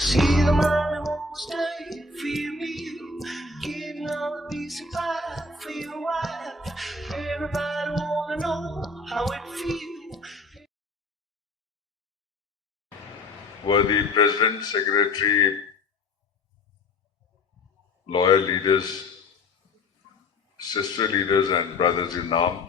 See the mommy won't stay for your meal, getting on a piece of pie for your wife. Everybody wanna know how it feels. Worthy President, Secretary, loyal leaders, sister leaders and brothers in arms,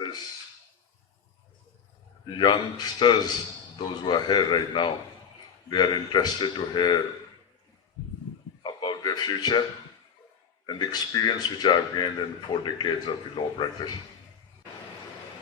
This youngsters, those who are here right now, they are interested to hear about their future and the experience which I have gained in 4 decades of the law practice.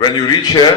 When you reach here,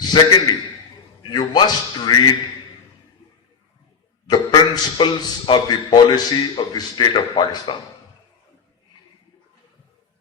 Secondly, you must read the principles of the policy of the state of Pakistan.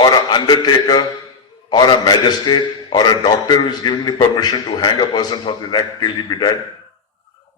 or an undertaker or a magistrate or a doctor who is giving the permission to hang a person from the neck till he be dead,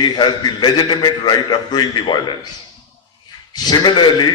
he has the legitimate right of doing the violence. Similarly,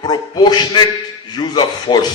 proportionate use of force,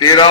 13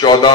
14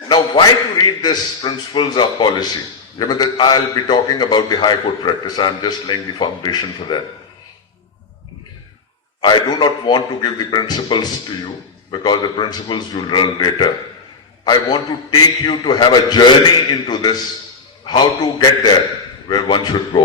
Now, why to read this principles of policy? I'll be talking about the High Court practice. I'm just laying the foundation for that. I do not want to give the principles to you because the principles you'll learn later. I want to take you to have a journey into this, how to get there where one should go.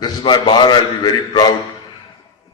This is my bar. I'll be very proud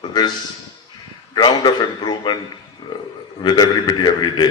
So there's ground of improvement with everybody every day.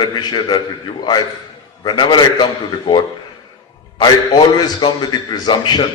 let me share that with you. Whenever I come to the court, I always come with the presumption.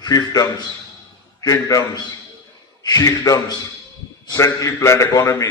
fiefdoms, kingdoms, sheikdoms, centrally planned economy.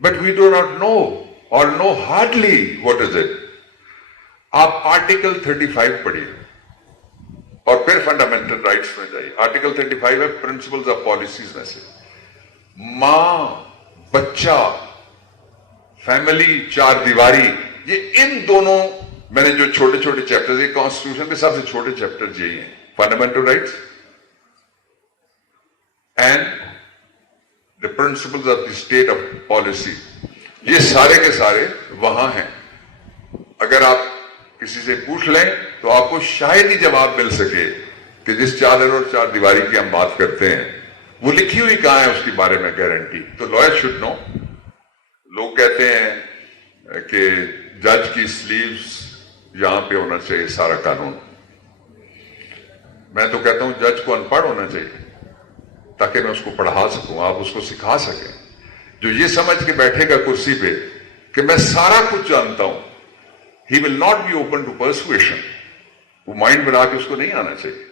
but we do not know or know hardly what is it. آپ article 35 پڑھیے اور پھر fundamental rights میں جائیے. Article 35 ہے principles of policies میں سے. ماں، بچہ، فیملی، چار دیواری، یہ ان دونوں میں نے جو چھوٹے چھوٹے چیپٹر، یہ کانسٹیٹیوشن کے سب سے چھوٹے چیپٹر یہی ہیں. Fundamental rights and the principles of the state of policy. یہ سارے کے سارے وہاں ہیں. اگر آپ کسی سے پوچھ لیں تو آپ کو شاید ہی جواب مل سکے کہ جس چادر اور چار دیواری کی ہم بات کرتے ہیں وہ لکھی ہوئی کہاں ہے اس کے بارے میں گارنٹی. تو لائر شوڈ نو. لوگ کہتے ہیں کہ جج کی سلیوز یہاں پہ ہونا چاہیے سارا قانون. میں تو کہتا ہوں جج کو ان پڑھ ہونا چاہیے تاکہ میں اس کو پڑھا سکوں، آپ اس کو سکھا سکیں. جو یہ سمجھ کے بیٹھے گا کرسی پہ کہ میں سارا کچھ جانتا ہوں، he will not be open to persuasion. وہ مائنڈ بنا کے اس کو نہیں آنا چاہیے.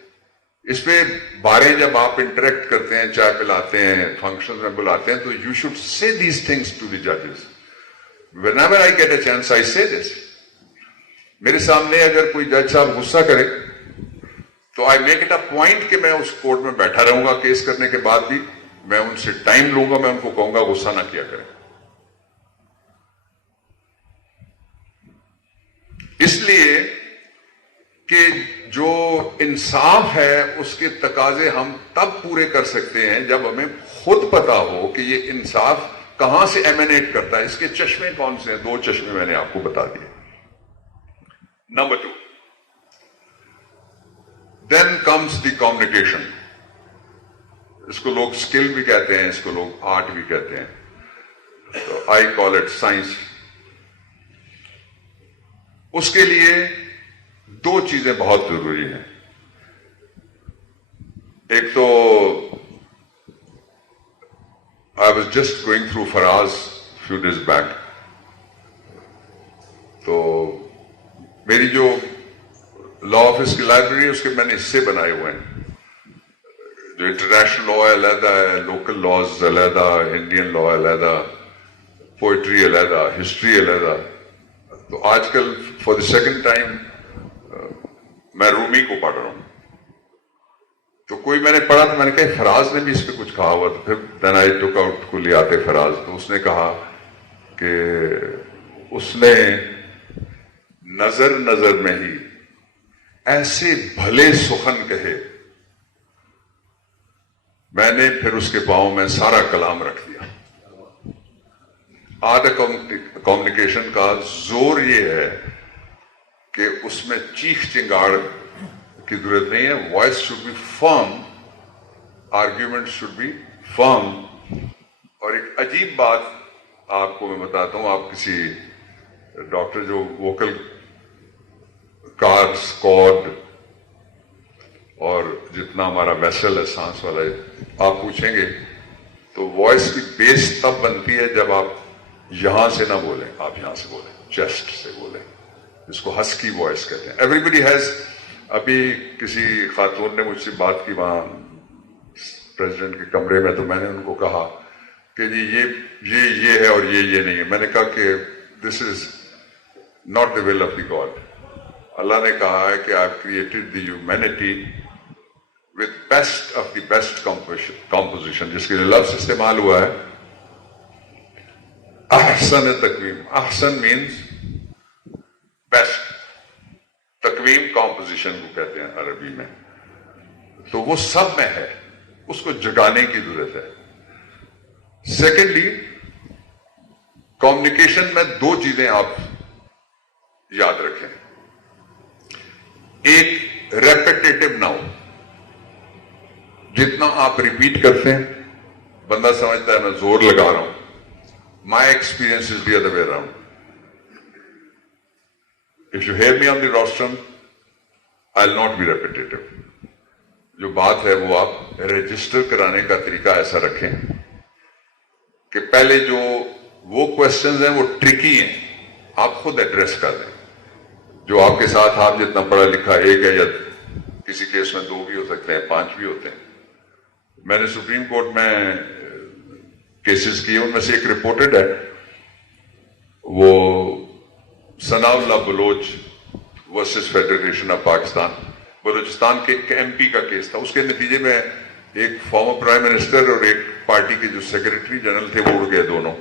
اس پہ بارے جب آپ انٹریکٹ کرتے ہیں، چائے پلاتے ہیں، فنکشن میں بلاتے ہیں، تو you should say these things to the judges. Whenever I get a chance, I say this. میرے سامنے اگر کوئی جج صاحب غصہ کرے تو I make it a point کہ میں اس کورٹ میں بیٹھا رہوں گا. کیس کرنے کے بعد بھی میں ان سے ٹائم لوں گا، میں ان کو کہوں گا غصہ نہ کیا کریں. اس لیے کہ جو انصاف ہے اس کے تقاضے ہم تب پورے کر سکتے ہیں جب ہمیں خود پتا ہو کہ یہ انصاف کہاں سے ایمینیٹ کرتا ہے. اس کے چشمے کون سے ہیں؟ 2 چشمے میں نے آپ کو بتا دیے. Number 2، then comes the communication. اس کو لوگ اسکل بھی کہتے ہیں، اس کو لوگ آرٹ بھی کہتے ہیں. تو آئی کال اٹ سائنس. اس کے لیے 2 چیزیں بہت ضروری ہیں. ایک تو I was just going through Faraz few days back. تو میری جو لا آفس کی لائبریری اس کے میں نے حصے بنائے ہوئے ہیں. جو انٹرنیشنل لا علیحدہ ہے، لوکل لاز علیحدہ، انڈین لا علیحدہ، پوئٹری علیحدہ، ہسٹری علیحدہ. تو آج کل فار دا سیکنڈ ٹائم میں رومی کو پڑھ رہا ہوں. تو کوئی میں نے پڑھا تو میں نے کہا فراز نے بھی اس پہ کچھ کہا ہوا. تو پھر دین آئی ٹک آؤٹ کلیات فراز. تو اس نے کہا کہ اس نے نظر نظر میں ہی ایسے بھلے سخن کہے، میں نے پھر اس کے پاؤں میں سارا کلام رکھ دیا. آرٹ کمیونیکیشن کا زور یہ ہے کہ اس میں چیخ چنگاڑ کی ضرورت نہیں ہے. Voice should be firm, argument should be firm. اور ایک عجیب بات آپ کو میں بتاتا ہوں. آپ کسی ڈاکٹر جو ووکل کارڈز، کارڈ اور جتنا ہمارا ویسل ہے سانس والا ہے، آپ پوچھیں گے تو وائس کی بیس تب بنتی ہے جب آپ یہاں سے نہ بولیں، آپ یہاں سے بولیں، چیسٹ سے بولیں، جس کو ہسکی وائس کہتے ہیں. Everybody has. ابھی کسی خاتون نے مجھ سے بات کی وہاں پریزیڈنٹ کے کمرے میں، تو میں نے ان کو کہا کہ جی یہ ہے اور یہ نہیں ہے. میں نے کہا کہ this is not the will of the God. اللہ نے کہا ہے کہ I have created the humanity with best of the best composition, جس کے لیے لفظ استعمال ہوا ہے احسن تقویم. احسن means best. تقویم کمپوزیشن کو کہتے ہیں عربی میں. تو وہ سب میں ہے، اس کو جگانے کی ضرورت ہے. سیکنڈلی، کمیونیکیشن میں 2 چیزیں آپ یاد رکھیں. ایک ریپیٹیٹو نہ ہو. جتنا آپ ریپیٹ کرتے ہیں بندہ سمجھتا ہے میں زور لگا رہا ہوں. My experience is the other way around. If you hear me on the rostrum I will not be repetitive. جو بات ہے وہ آپ رجسٹر کرانے کا طریقہ ایسا رکھیں کہ پہلے جو وہ کوشچنز ہیں وہ ٹرکی ہیں، آپ خود ایڈریس کر دیں. جو آپ کے ساتھ آپ جتنا پڑھا لکھا ایک ہے، یا کسی کیس میں 2 بھی ہو سکتے ہیں، 5 بھی ہوتے ہیں. میں نے سپریم کورٹ میں کیسز کیے، ان میں سے ایک رپورٹڈ ہے. Sanaullah Baloch versus federation of Pakistan, Balochistan کے ایک ایم پی کا کیس تھا. اس کے نتیجے میں ایک فارمر پرائم منسٹر اور ایک پارٹی کے جو سیکرٹری جنرل تھے وہ اڑ گئے دونوں،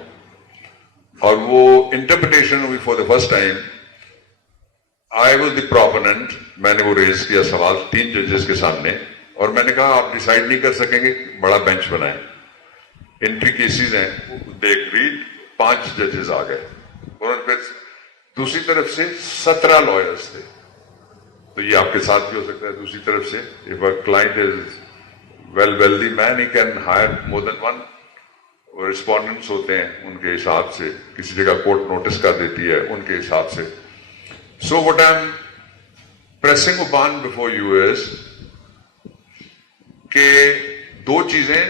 اور وہ انٹرپریٹیشن ہوئی for the first time. I was the proponent, میں نے وہ ریز کیا سوال 3 ججز کے سامنے، اور میں نے کہا آپ ڈیسائیڈ نہیں کر سکیں گے، بڑا بینچ بنائیں، انٹری کیسز ہیں. دے اگریڈ، 5 ججز آ گئے. اور پھر دوسری طرف سے 17 لائرز تھے. تو یہ آپ کے ساتھ بھی ہو سکتا ہے. دوسری طرف سے if a client is wealthy man, he can hire more than one. اور رسپونڈنٹس ہوتے ہیں ان کے حساب سے، کسی جگہ کورٹ نوٹس کر دیتی ہے ان کے حساب سے. So what I'm pressing upon before you is کہ 2 چیزیں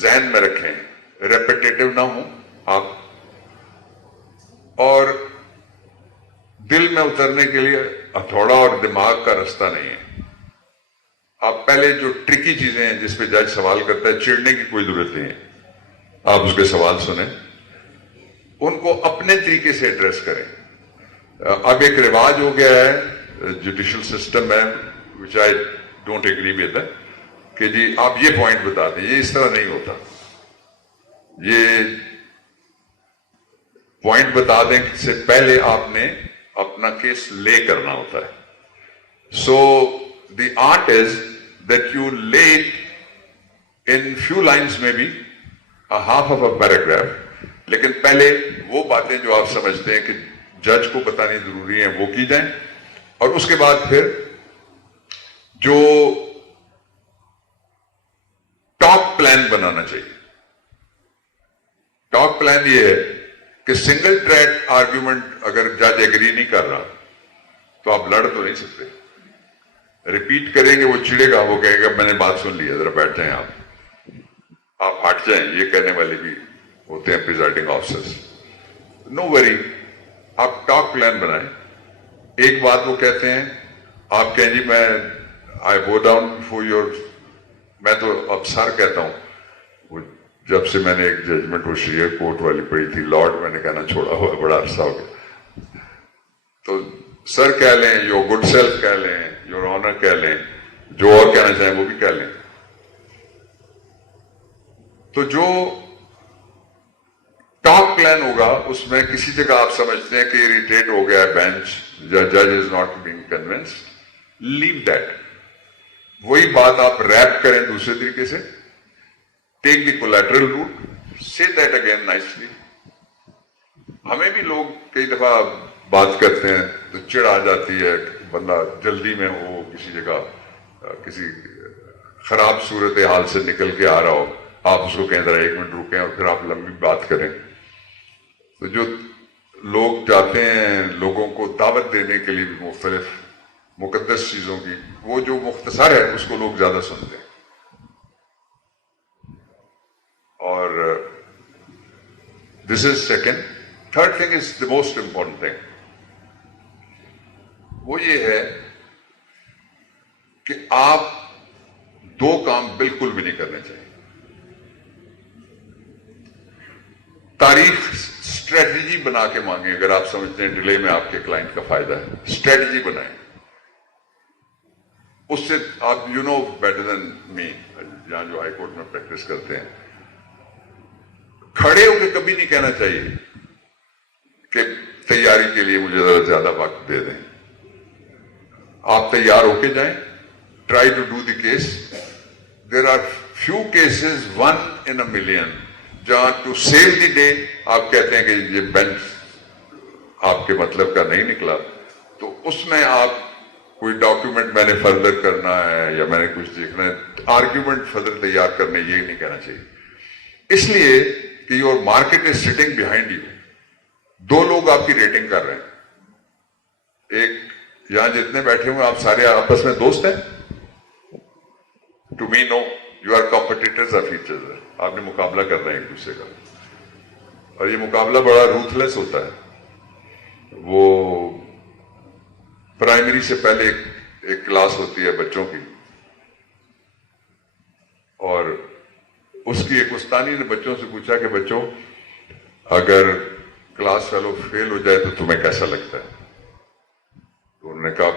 ذہن میں رکھیں، ریپیٹیٹو نہ ہوں آپ، اور دل میں اترنے کے لیے ہتھوڑا اور دماغ کا رستہ نہیں ہے. آپ پہلے جو ٹرکی چیزیں ہیں جس پہ جج سوال کرتا ہے، چڑنے کی کوئی ضرورت نہیں ہے. آپ اس کے سوال سنیں، ان کو اپنے طریقے سے ایڈریس کریں. اب ایک رواج ہو گیا ہے جوڈیشل سسٹم میں which I don't agree with it، کہ جی آپ یہ پوائنٹ بتا دیں. یہ اس طرح نہیں ہوتا. یہ پوائنٹ بتا دیں سے پہلے آپ نے اپنا کیس لے کرنا ہوتا ہے. So the art is that you lay it in few lines, maybe a half of a paragraph. لیکن پہلے وہ باتیں جو آپ سمجھتے ہیں کہ جج کو بتانی ضروری ہیں وہ کی جائیں، اور اس کے بعد پھر جو ٹاک پلان بنانا چاہیے. ٹاک پلان یہ ہے کہ سنگل ٹریک آرگیومنٹ اگر جج ایگری نہیں کر رہا تو آپ لڑ تو نہیں سکتے. ریپیٹ کریں گے وہ چڑے گا، وہ کہے گا میں نے بات سن لی ہے، ذرا بیٹھ جائیں آپ ہٹ جائیں. یہ کہنے والے بھی ہوتے ہیں پریزائڈنگ آفیسرز. نو وری، آپ ٹاک پلان بنائیں. ایک بات وہ کہتے ہیں، آپ کہیں جی میں آئی گو ڈاؤن فور یور، میں تو اب سر کہتا ہوں. وہ جب سے میں نے ایک ججمنٹ وہ شریعہ کورٹ والی پڑھی تھی لارڈ، میں نے کہنا چھوڑا ہوا بڑا عرصہ ہو گیا. تو سر کہہ لیں، یور گڈ سیلف کہہ لیں، یور آنر کہہ لیں، جو اور کہنا چاہیں وہ بھی کہہ لیں. تو جو ٹاک پلان ہوگا اس میں کسی جگہ آپ سمجھتے ہیں کہ اریٹیٹ ہو گیا ہے بینچ، جج is not being convinced, leave that. وہی بات آپ ریپ کریں دوسرے طریقے سے. Take the collateral route, say that again nicely. ہمیں بھی لوگ کئی دفعہ بات کرتے ہیں تو چڑ آ جاتی ہے، بندہ جلدی میں ہو، کسی جگہ کسی خراب صورت حال سے نکل کے آ رہا ہو، آپ اس کو کہیں ذرا 1 منٹ رکیں اور پھر آپ لمبی بات کریں. تو جو لوگ جاتے ہیں لوگوں کو دعوت دینے کے لیے بھی مختلف مقدس چیزوں کی، وہ جو مختصر ہے اس کو لوگ زیادہ سنتے ہیں. اور this is second. Third thing is the most important thing, وہ یہ ہے کہ آپ 2 کام بالکل بھی نہیں کرنے چاہیے. تاریخ اسٹریٹجی بنا کے مانگیں. اگر آپ سمجھتے ہیں ڈیلے میں آپ کے کلائنٹ کا فائدہ ہے، اسٹریٹجی بنائیں. اس سے آپ یو نو بیٹر دین می، یہاں جو ہائی کورٹ میں پریکٹس کرتے ہیں، کھڑے ہو کے کبھی نہیں کہنا چاہیے کہ تیاری کے لیے مجھے ذرا زیادہ وقت دے دیں. آپ تیار ہو کے جائیں. Try to do the case. There are few cases 1 in a million جہاں ٹو سیو دی ڈے آپ کہتے ہیں کہ یہ بینچ آپ کے مطلب کا نہیں نکلا، تو اس میں آپ کوئی ڈاکیومنٹ میں نے فردر کرنا ہے یا میں نے کچھ دیکھنا ہے، آرگیومنٹ فردر تیار کرنے یہ نہیں کہنا چاہیے. اس لیے کہ your market is sitting behind you. 2 لوگ آپ کی ریٹنگ کر رہے ہیں. ایک یہاں جتنے بیٹھے ہوئے آپ سارے آپس میں دوست ہیں. To me no you are competitors of each other. آپ نے مقابلہ کر رہے ہیں ایک دوسرے کا، اور یہ مقابلہ بڑا روتھ لیس ہوتا ہے. وہ پرائمری سے پہلے ایک کلاس ہوتی ہے بچوں کی، اور اس کی ایک استانی نے بچوں سے پوچھا کہ بچوں اگر کلاس فیلو فیل ہو جائے تو تمہیں کیسا لگتا ہے؟ نے کہا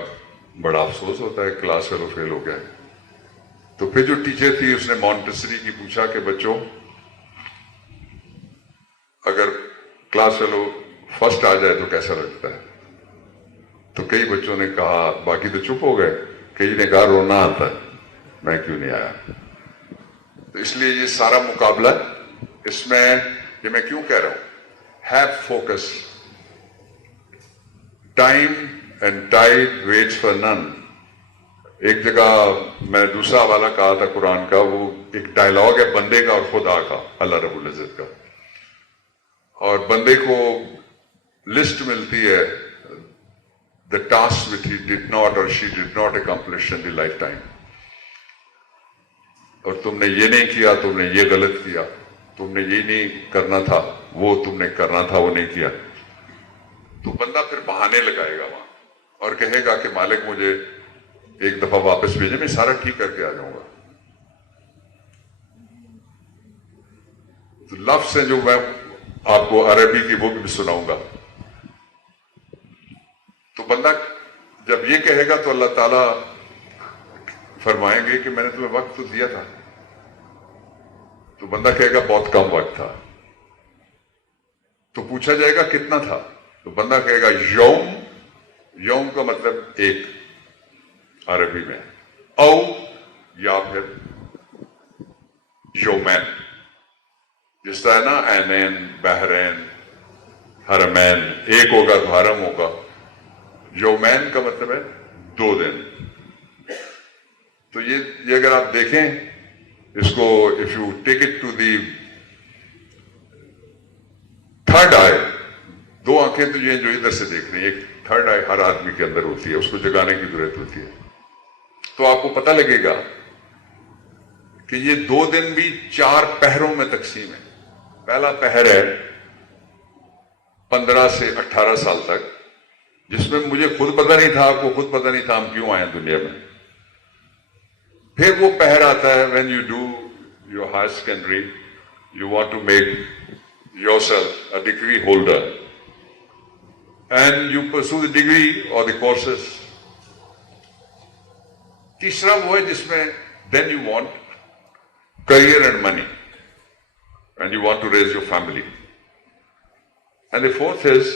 بڑا افسوس ہوتا ہے کلاس فیلو فیل ہو گیا. تو پھر جو ٹیچر تھی اس نے مونٹیسری کی پوچھا کہ بچوں اگر کلاس فیلو فرسٹ آ جائے تو کیسا لگتا ہے؟ تو کئی بچوں نے کہا, باقی تو چپ ہو گئے, کئی نے کہا رونا آتا ہے, میں کیوں نہیں آیا. تو اس لیے یہ سارا مقابلہ اس میں, یہ میں کیوں کہہ رہا ہوں, have focus. Time and tied waits for نن. ایک جگہ میں دوسرا حوالہ کہا تھا قرآن کا, وہ ایک ڈائلاگ ہے بندے کا اور خدا کا, اللہ رب العزت کا. اور بندے کو لسٹ ملتی ہے the task which he did not or she did not accomplish in the lifetime. اور تم نے یہ نہیں کیا, تم نے یہ غلط کیا, تم نے یہ نہیں کرنا تھا, وہ تم نے کرنا تھا وہ نہیں کیا. تو بندہ پھر بہانے لگائے گا وہاں اور کہے گا کہ مالک مجھے ایک دفعہ واپس بھیجے, میں سارا ٹھیک کر کے آ جاؤں گا. تو لفظ ہیں جو میں آپ کو عربی کی وہ بھی سناؤں گا. تو بندہ جب یہ کہے گا تو اللہ تعالیٰ فرمائیں گے کہ میں نے تمہیں وقت تو دیا تھا. تو بندہ کہے گا بہت کم وقت تھا. تو پوچھا جائے گا کتنا تھا, تو بندہ کہے گا یوم. یوم کا مطلب ایک عربی میں, او یا پھر یومین. جس طرح نا عینین, بحرین, حرمین, ایک ہوگا تو حرم ہوگا. یومین کا مطلب ہے 2 دن. تو یہ اگر آپ دیکھیں اس کو, if you take it to the third eye, 2 آنکھیں تو یہ جو ادھر سے دیکھ رہی ہیں, ایک تھرڈ آئی ہر آدمی کے اندر ہوتی ہے, اس کو جگانے کی ضرورت ہوتی ہے. تو آپ کو پتہ لگے گا کہ یہ 2 دن بھی 4 پہروں میں تقسیم ہے. پہلا پہر ہے 15 سے 18 سال تک, جس میں مجھے خود پتہ نہیں تھا, آپ کو خود پتہ نہیں تھا ہم کیوں آئے دنیا میں. پھر وہ پہر آتا ہے when you do your higher secondary, you want to make yourself a degree holder and you pursue the degree or the courses. تیسرا وہ ہے جس میں then you want career and money and you want to raise your family. And the fourth is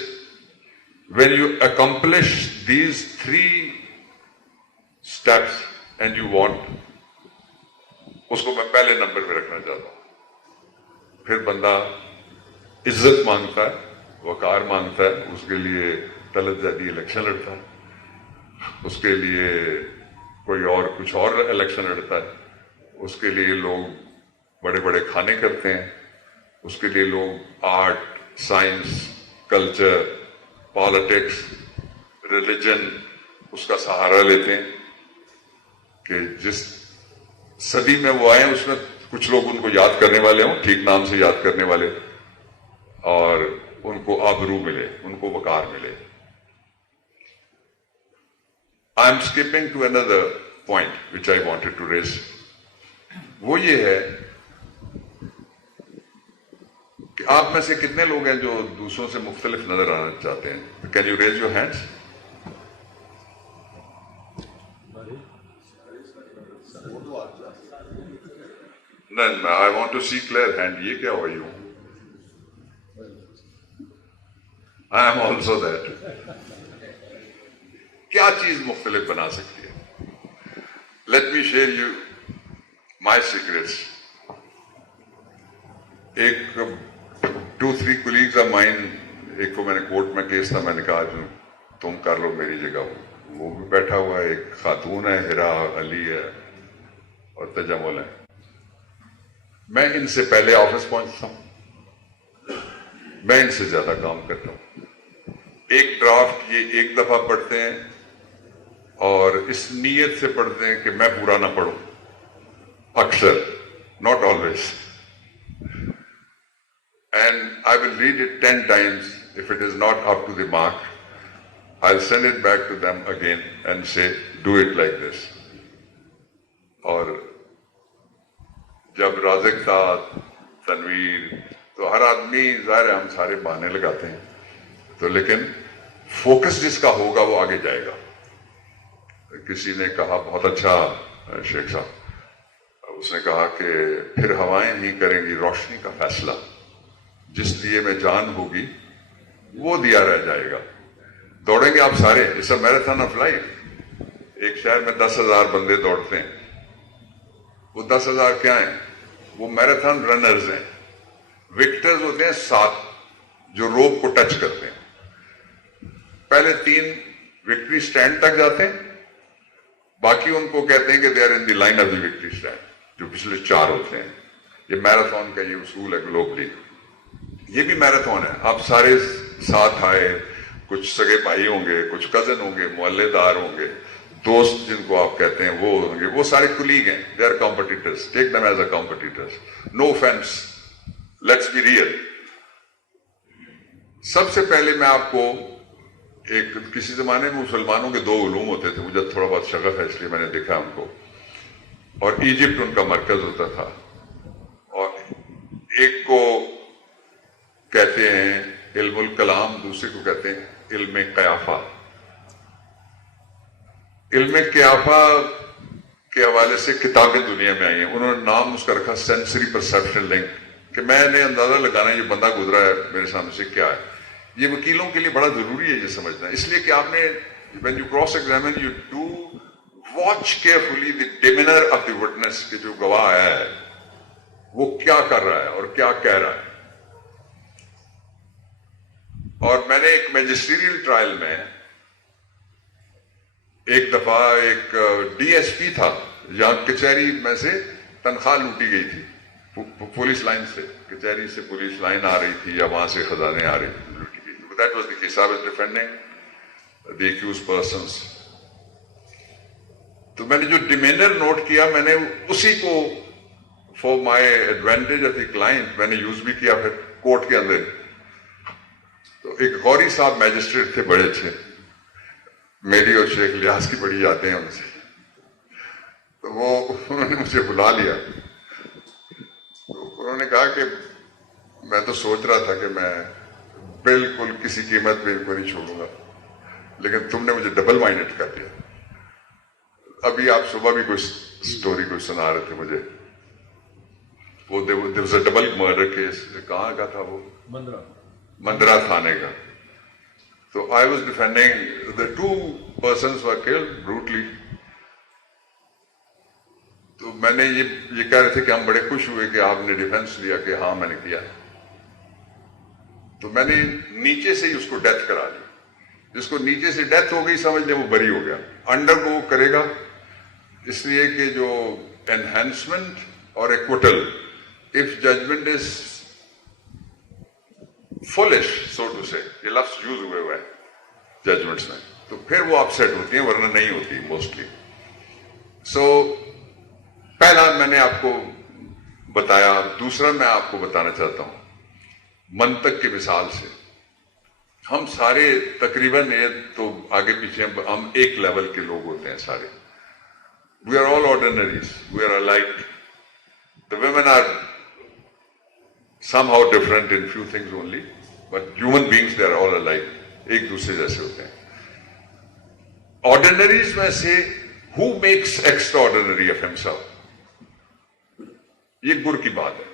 when you accomplish these 3 steps and you want, اس کو میں پہلے number پہ رکھنا چاہتا ہوں. پھر بندہ عزت مانگتا ہے, وقار مانگتا ہے, اس کے لیے طلب زیادی الیکشن لڑتا ہے, اس کے لیے کوئی اور کچھ اور الیکشن لڑتا ہے, اس کے لیے لوگ بڑے بڑے کھانے کرتے ہیں, اس کے لیے لوگ art, science, culture, politics, religion, اس کا سہارا لیتے ہیں کہ جس صدی میں وہ آئے ہیں اس میں کچھ لوگ ان کو یاد کرنے والے ہوں, ٹھیک نام سے یاد کرنے والے, اور ان کو آبرو ملے, ان کو وقار ملے. I am skipping to another point which I wanted to raise. وہ یہ ہے کہ آپ میں سے کتنے لوگ ہیں جو دوسروں سے مختلف نظر آنا چاہتے ہیں؟ Can you raise your hands? No, I want to see clear hand. یہ کیا ہوا یوں؟ I am also that. کیا چیز مختلف بنا سکتی ہے؟ Let me share you my secrets. ایک 2-3 colleagues of mine, ایک کو میں نے کورٹ میں کیس تھا, میں نے کہا تم کر لو میری جگہ, وہ بھی بیٹھا ہوا ہے, ایک خاتون ہے, ہرا علی ہے اور تجمل ہے. میں ان سے پہلے آفس پہنچتا ہوں, میں ان سے زیادہ کام کرتا ہوں. ایک ڈرافٹ یہ ایک دفعہ پڑھتے ہیں اور اس نیت سے پڑھتے ہیں کہ میں پورا نہ پڑھوں, اکثر, not always. And I will read it 10 times. If it is not up to the mark, I'll send it back to them again and say, do it like this. اور جب رازق تھا, تنویر, تو ہر آدمی ظاہر ہے ہم سارے بہانے لگاتے ہیں, تو لیکن فوکس جس کا ہوگا وہ آگے جائے گا. کسی نے کہا بہت اچھا شیخ صاحب، اس نے کہا کہ پھر ہوائیں نہیں کریں گی روشنی کا فیصلہ، جس لیے میں جان ہوگی وہ دیا رہ جائے گا. دوڑیں گے آپ سارے، it's a marathon of life. ایک شہر میں 10,000 بندے دوڑتے ہیں. وہ 10,000 کیا ہیں؟ وہ میراتھن رنرز ہیں. وکٹرز ہوتے ہیں 7 جو روپ کو ٹچ کرتے ہیں. پہلے 3 وکٹری سٹینڈ تک جاتے ہیں، باقی ان کو کہتے ہیں کہ they are in the line of the victory stand, جو پچھلے 4 ہوتے ہیں. یہ میراتھن کا یہ اصول ہے گلوبلی. یہ بھی میراتھن ہے. آپ سارے ساتھ آئے، کچھ سگے بھائی ہوں گے، کچھ کزن ہوں گے، محلے دار ہوں گے، دوست جن کو آپ کہتے ہیں وہ ہوں گے، وہ سارے کلیگ ہیں. They are competitors. Take them as a competitors. No offense. Let's be real. سب سے پہلے میں آپ کو کسی زمانے میں مسلمانوں کے 2 علوم ہوتے تھے، مجھے تھوڑا بہت شغف ہے اس لیے میں نے دیکھا ان کو، اور ایجپٹ ان کا مرکز ہوتا تھا. اور ایک کو کہتے ہیں علم الکلام، دوسرے کو کہتے ہیں علم قیافہ. علم قیافہ کے حوالے سے کتابیں دنیا میں آئی ہیں. انہوں نے نام اس کا رکھا سینسری پرسیپشن لنک، کہ میں نے اندازہ لگانا ہے یہ بندہ گزرا ہے میرے سامنے سے کیا ہے. یہ وکیلوں کے لیے بڑا ضروری ہے یہ سمجھنا، اس لیے کہ آپ نے when you cross examine you do watch carefully the demeanor of the witness، کہ جو گواہ ہے وہ کیا کر رہا ہے اور کیا کہہ رہا ہے. اور میں نے ایک میجسٹریل ٹرائل میں ایک دفعہ ایک ڈی ایس پی تھا، جہاں کچہری میں سے تنخواہ لوٹی گئی تھی پولیس لائن سے. کچہری سے پولیس لائن آ رہی تھی یا وہاں سے خزانے آ رہی تھی، لوٹی گئی. That was the case. I was defending the accused persons. تو میں نے جو ڈیمینر نوٹ کیا، میں نے اسی کو for my advantage of the client میں نے یوز بھی کیا پھر کورٹ کے اندر. تو ایک غوری صاحب میجسٹریٹ تھے بڑے اچھے، میری اور شیخ لیاس کی بڑی یادیں ہیں ان سے. تو وہ انہوں نے مجھے بلا لیا. تو انہوں نے کہا کہ میں تو سوچ رہا تھا کہ میں بالکل کسی قیمت پہ ان کو نہیں چھوڑوں گا، لیکن تم نے مجھے ڈبل مائنڈڈ کر دیا. ابھی آپ صبح بھی کوئی سٹوری کوئی سنا رہے تھے مجھے، وہ ڈبل مرڈر کیس. کہاں کا تھا وہ؟ مندرا تھانے کا. تو I was defending the 2 persons were killed brutally. تو میں نے یہ کہہ رہے تھے کہ ہم بڑے خوش ہوئے کہ آپ نے ڈیفینس لیا کہ ہاں میں نے کیا. تو میں نے نیچے سے ہی اس کو ڈیتھ کرا دی. جس کو نیچے سے ڈیتھ ہو گئی سمجھ لیں وہ بری ہو گیا. انڈر کو وہ کرے گا، اس لیے کہ جو انہینسمنٹ اور acquittal, if judgment is foolish so to say, یہ لفظ یوز ہوئے ہوئے ہیں ججمنٹس میں، تو پھر وہ اپسیٹ ہوتی ہیں، ورنہ نہیں ہوتی موسٹلی. سو پہلا میں نے آپ کو بتایا. دوسرا میں آپ کو بتانا چاہتا ہوں منطق کی مثال سے. ہم سارے تقریباً تو آگے پیچھے ہم ایک لیول کے لوگ ہوتے ہیں سارے. We are all ordinaries, we are alike. The women are somehow different in few things only, but human beings they are all alike. ایک دوسرے جیسے ہوتے ہیں. آرڈینریز میں سے who makes extraordinary of himself؟ یہ گر کی بات ہے.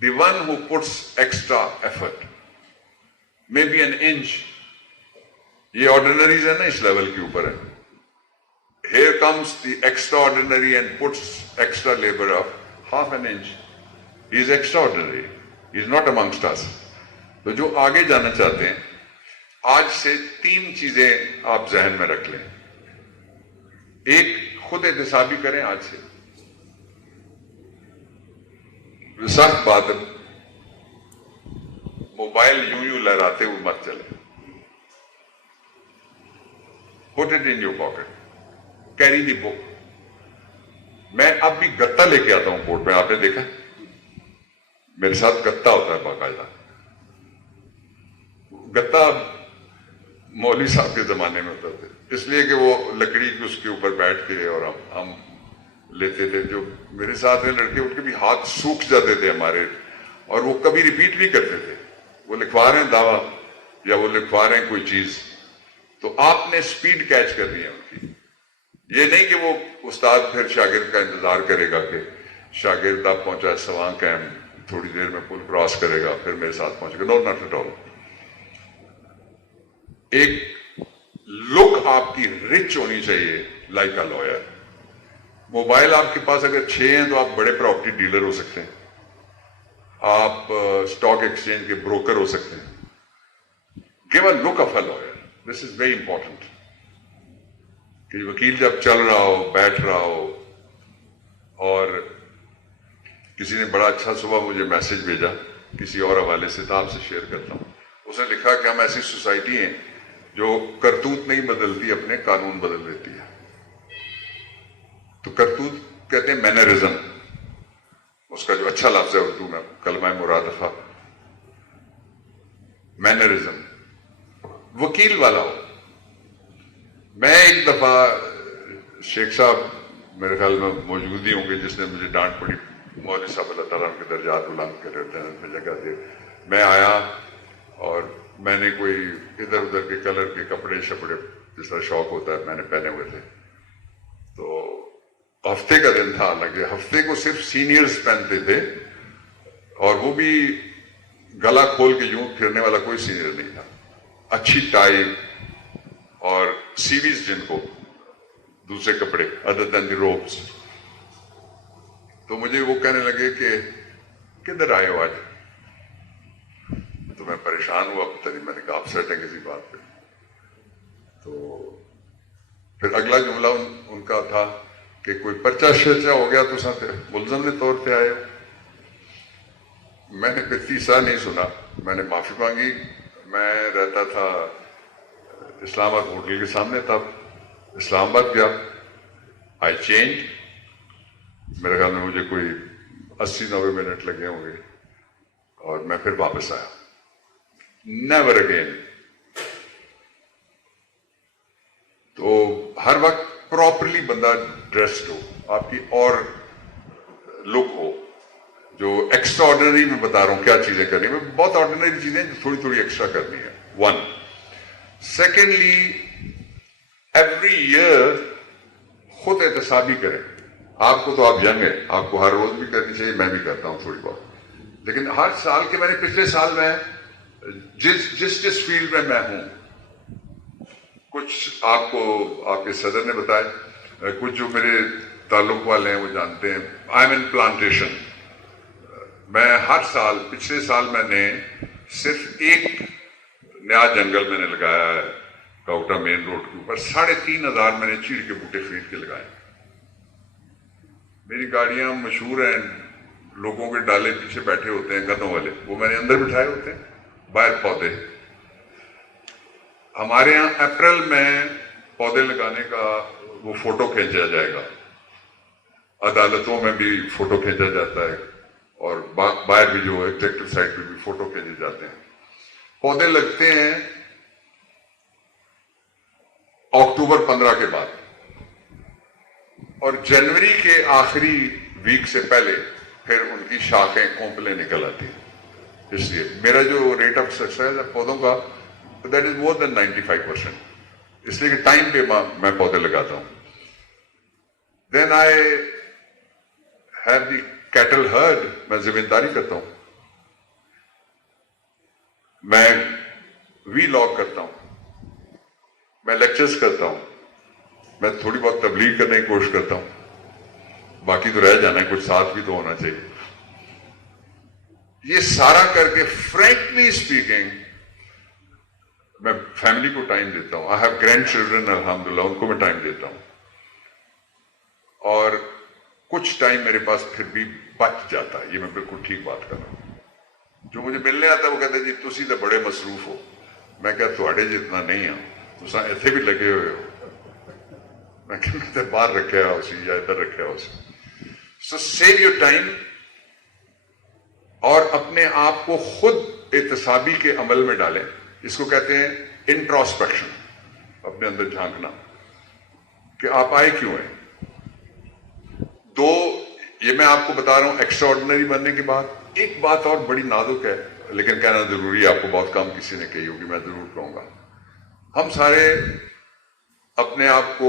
The one who puts extra effort, maybe an inch. یہ آرڈینریز ہے نا اس لیول کے اوپر ہے. Here comes the extraordinary and puts extra labor of half an inch. He is extraordinary. He is not amongst us. تو جو آگے جانا چاہتے ہیں، آج سے 3 چیزیں آپ ذہن میں رکھ لیں. ایک، خود احتسابی کریں آج سے. سخت بات ہے، موبائل یوں لہراتے ہوئے مت چلے. Put it in your pocket. Carry the book. میں اب بھی گتا لے کے آتا ہوں کورٹ میں. آپ نے دیکھا میرے ساتھ گتا ہوتا ہے باقاعدہ. گتا مولوی صاحب کے زمانے میں ہوتا تھا، اس لیے کہ وہ لکڑی کی اس کے اوپر بیٹھ کے اور ہم لیتے تھے. جو میرے ساتھ ہیں لڑکے ان کے بھی ہاتھ سوکھ جاتے تھے ہمارے، اور وہ کبھی ریپیٹ نہیں کرتے تھے. وہ لکھوا رہے ہیں دعویٰ یا وہ لکھوا رہے ہیں کوئی چیز، تو آپ نے سپیڈ کیچ کرنی ہے ان کی. یہ نہیں کہ وہ استاد پھر شاگرد کا انتظار کرے گا کہ شاگرد اب پہنچا سواں کیمپ، تھوڑی دیر میں پل کراس کرے گا پھر میرے ساتھ پہنچے گا. نو، ناٹ ایٹ آل. ایک لک آپ کی رچ ہونی چاہیے لائک اے لائر. موبائل آپ کے پاس اگر 6 ہیں تو آپ بڑے پراپرٹی ڈیلر ہو سکتے ہیں، آپ اسٹاک ایکسچینج کے بروکر ہو سکتے ہیں. Give a look of a lawyer. This is very important کہ وکیل جب چل رہا ہو، بیٹھ رہا ہو. اور کسی نے بڑا اچھا صبح مجھے میسج بھیجا کسی اور حوالے سے، تو آپ سے شیئر کرتا ہوں. اس نے لکھا کہ ہم ایسی سوسائٹی ہیں جو کرتوت نہیں بدلتی، اپنے قانون بدل دیتی ہے. تو کرتوت کہتے ہیں مینرزم، اس کا جو اچھا لفظ ہے اردو میں کلمہ مرادفہ. مینرزم وکیل والا ہو. میں ایک دفعہ، شیخ صاحب میرے خیال میں موجود ہی ہوں گے جس نے مجھے ڈانٹ پڑی، مولوی صاحب اللہ تعالیٰ کے درجات بلند کرے جنت میں جگہ دے. میں آیا اور میں نے کوئی ادھر ادھر کے کلر کے کپڑے شپڑے جس طرح شوق ہوتا ہے میں نے پہنے ہوئے تھے. تو ہفتے کا دن تھا، حالانکہ ہفتے کو صرف سینئرز پہنتے تھے، اور وہ بھی گلا کھول کے یوں پھرنے والا کوئی سینئر نہیں تھا. اچھی ٹائی اور سیویز جن کو دوسرے کپڑے ادر دین دی روبس. تو مجھے وہ کہنے لگے کہ کدھر آئے ہو آج؟ تو میں پریشان ہوا، پتہ نہیں، میں نے کہا اپسیٹ ہے کسی بات پہ. تو پھر اگلا جملہ ان کا تھا کہ کوئی پرچہ شرچہ ہو گیا تو ساتھ ملزم کے طور پہ آئے ہو. میں نے پھر تیسرا نہیں سنا، میں نے معافی مانگی. میں رہتا تھا اسلام آباد ہوٹل کے سامنے، تب اسلام آباد گیا. آئی چینج. میرے خیال میں مجھے کوئی 80-90 منٹ لگے ہوں گے اور میں پھر واپس آیا. Never again. تو ہر وقت پراپرلی بندہ ڈریسڈ ہو، آپ کی اور لک ہو. جو ایکسٹرا آرڈنری میں بتا رہا ہوں کیا چیزیں کرنی ہے، بہت آرڈنری چیزیں جو تھوڑی تھوڑی ایکسٹرا کرنی ہے. 1. سیکنڈلی، ایوری ایئر خود احتسابی کریں. آپ کو تو آپ ینگ ہیں، آپ کو ہر روز بھی کرنی چاہیے، میں بھی کرتا ہوں تھوڑی بہت. لیکن ہر سال کے، میں نے پچھلے سال میں جس فیلڈ میں ہوں، کچھ آپ کو آپ کے صدر نے بتایا، کچھ جو میرے تعلق والے ہیں وہ جانتے ہیں. I am in plantation. میں ہر سال، پچھلے سال میں نے صرف ایک نیا جنگل میں نے لگایا ہے کاؤٹا مین روڈ کے اوپر. 3,500 میں نے چیڑ کے بوٹے خرید کے لگائے. میری گاڑیاں مشہور ہیں، لوگوں کے ڈالے پیچھے بیٹھے ہوتے ہیں گدوں والے، وہ میں نے اندر بٹھائے ہوتے ہیں. باہر پودے ہمارے ہاں اپریل میں پودے لگانے کا وہ فوٹو کھینچا جائے گا. عدالتوں میں بھی فوٹو کھینچا جاتا ہے، اور باہر بھی جو ایگزیکٹو سائٹ پہ بھی فوٹو کھینچے جاتے ہیں. پودے لگتے ہیں اکتوبر 15 کے بعد، اور جنوری کے آخری ویک سے پہلے پھر ان کی شاخیں کونپلیں نکل آتی ہیں. اس لیے میرا جو ریٹ آف سکسیس ہے پودوں کا، دیٹ از مور دین 95%. اس لیے کہ ٹائم پہ میں پودے لگاتا ہوں. Then I have the cattle herd. میں زمینداری کرتا ہوں، میں وی لاگ کرتا ہوں، میں لیکچرز کرتا ہوں، میں تھوڑی بہت تبلیغ کرنے کی کوشش کرتا ہوں. باقی تو رہ جانا ہے، کچھ ساتھ بھی تو ہونا چاہیے. یہ سارا کر کے فرینکلی اسپیکنگ میں فیملی کو ٹائم دیتا ہوں. آئی ہیو گرینڈ چلڈرن، الحمدللہ، ان کو میں ٹائم دیتا ہوں. اور کچھ ٹائم میرے پاس پھر بھی بچ جاتا ہے. یہ میں بالکل ٹھیک بات کر رہا ہوں. جو مجھے ملنے آتا ہے وہ کہتے ہیں جی تسی تو بڑے مصروف ہو. میں کہا تھوڑے جتنا نہیں ہوں، تساں ایتھے بھی لگے ہوئے ہو. میں کہتے باہر رکھا ہو سی یا ادھر رکھا ہو سی. سو سیو یور ٹائم، اور اپنے آپ کو خود احتسابی کے عمل میں ڈالیں. اس کو کہتے ہیں انٹراسپیکشن، اپنے اندر جھانکنا کہ آپ آئے کیوں ہیں. 2 یہ میں آپ کو بتا رہا ہوں ایکسٹرا آرڈنری بننے کے بعد. ایک بات اور بڑی نازک ہے لیکن کہنا ضروری ہے، آپ کو بہت کم کسی نے کہی ہوگی، میں ضرور کہوں گا. ہم سارے اپنے آپ کو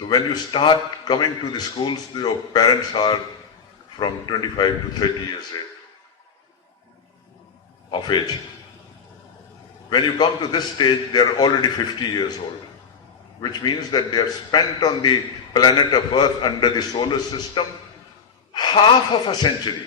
So when you start coming to the schools, your parents are from 25 to 30 years of age. When you come to this stage, they are already 50 years old, which means that they have spent on the planet of Earth under the solar system half of a century.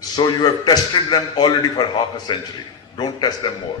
So you have tested them already for half a century. Don't test them more.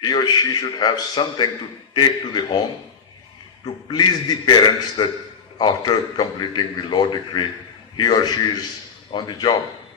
he or she should have something to take to the home to please the parents, that after completing the law degree he or she is on the job.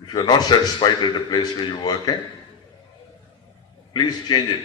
If you are not satisfied at the place where you are working, please change it.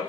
1,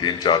3-4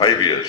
5 years.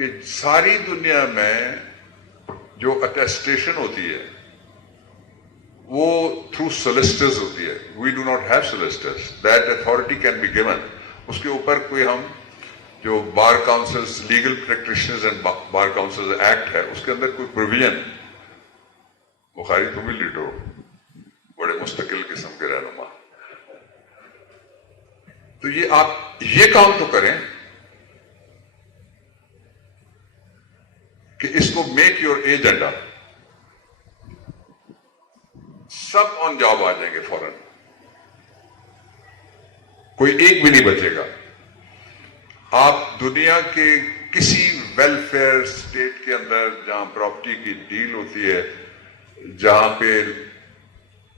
کہ ساری دنیا میں جو attestation ہوتی ہے وہ through solicitors ہوتی ہے. We do not have solicitors. That authority can be given. اس کے اوپر کوئی ہم جو bar councils legal practitioners and bar councils act ہے اس کے اندر کوئی پروویژن. بخاری تم ہی لیڈر ہو, بڑے مستقل قسم کے رہنما, تو یہ آپ یہ کام تو کریں کہ اس کو میک یور ایجنڈا. سب آن جاب آ جائیں گے فوراً, کوئی ایک بھی نہیں بچے گا. آپ دنیا کے کسی ویلفیئر اسٹیٹ کے اندر جہاں پراپرٹی کی ڈیل ہوتی ہے, جہاں پہ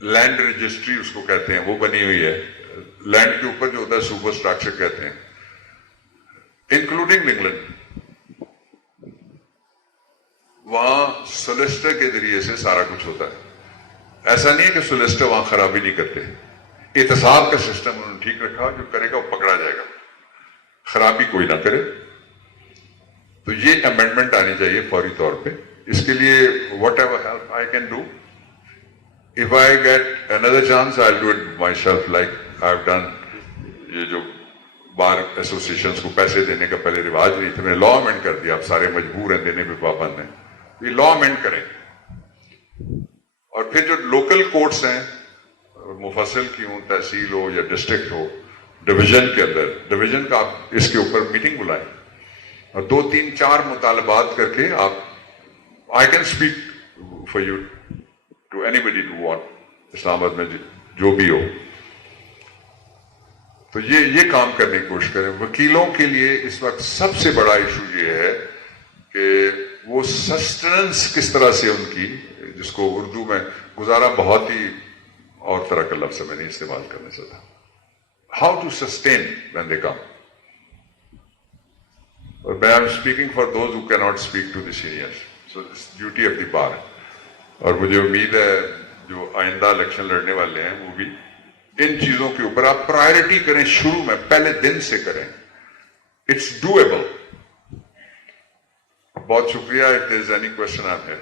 لینڈ رجسٹری اس کو کہتے ہیں وہ بنی ہوئی ہے, لینڈ کے اوپر جو ہوتا ہے سپر اسٹرکچر کہتے ہیں, انکلوڈنگ انگلینڈ, وہاں سولسٹر کے ذریعے سے سارا کچھ ہوتا ہے. ایسا نہیں ہے کہ سولسٹر وہاں خرابی نہیں کرتے. احتساب کا سسٹم انہوں نے ٹھیک رکھا, جو کرے گا وہ پکڑا جائے گا, خرابی کوئی نہ کرے. تو یہ امینڈمنٹ آنی چاہیے فوری طور پہ. اس کے لیے whatever help I can do, if I get another chance I do it myself, like I have done. یہ جو بار ایسوسیشنس کو پیسے دینے کا پہلے رواج نہیں تھا, میں نے لا امینڈ کر دیا. اب سارے مجبور ہیں دینے پہ, پابند ہیں. یہ لا امینڈ کریں. اور پھر جو لوکل کورٹس ہیں, مفصل کی ہوں, تحصیل ہو یا ڈسٹرکٹ ہو, ڈویژن کے اندر, ڈویژن کا آپ اس کے اوپر میٹنگ بلائیں اور 2 3 4 مطالبات کر کے آپ, I can speak for you to anybody to want, Islamabad میں جو بھی ہو. تو یہ کام کرنے کی کوشش کریں. وکیلوں کے لیے اس وقت سب سے بڑا ایشو یہ ہے کہ وہ سسٹننس کس طرح سے ان کی, جس کو اردو میں گزارا بہت ہی اور طرح کا لفظ میں نہیں استعمال کرنا چاہتا, how to sustain when they come. اور میں I am speaking for those who key not speak to the seniors, so this duty of the bar. اور مجھے امید ہے جو آئندہ الیکشن لڑنے والے ہیں وہ بھی ان چیزوں کے اوپر آپ پرائرٹی کریں, شروع میں پہلے دن سے کریں. It's doable. بہت شکریہ. If there is any question آپ ہے.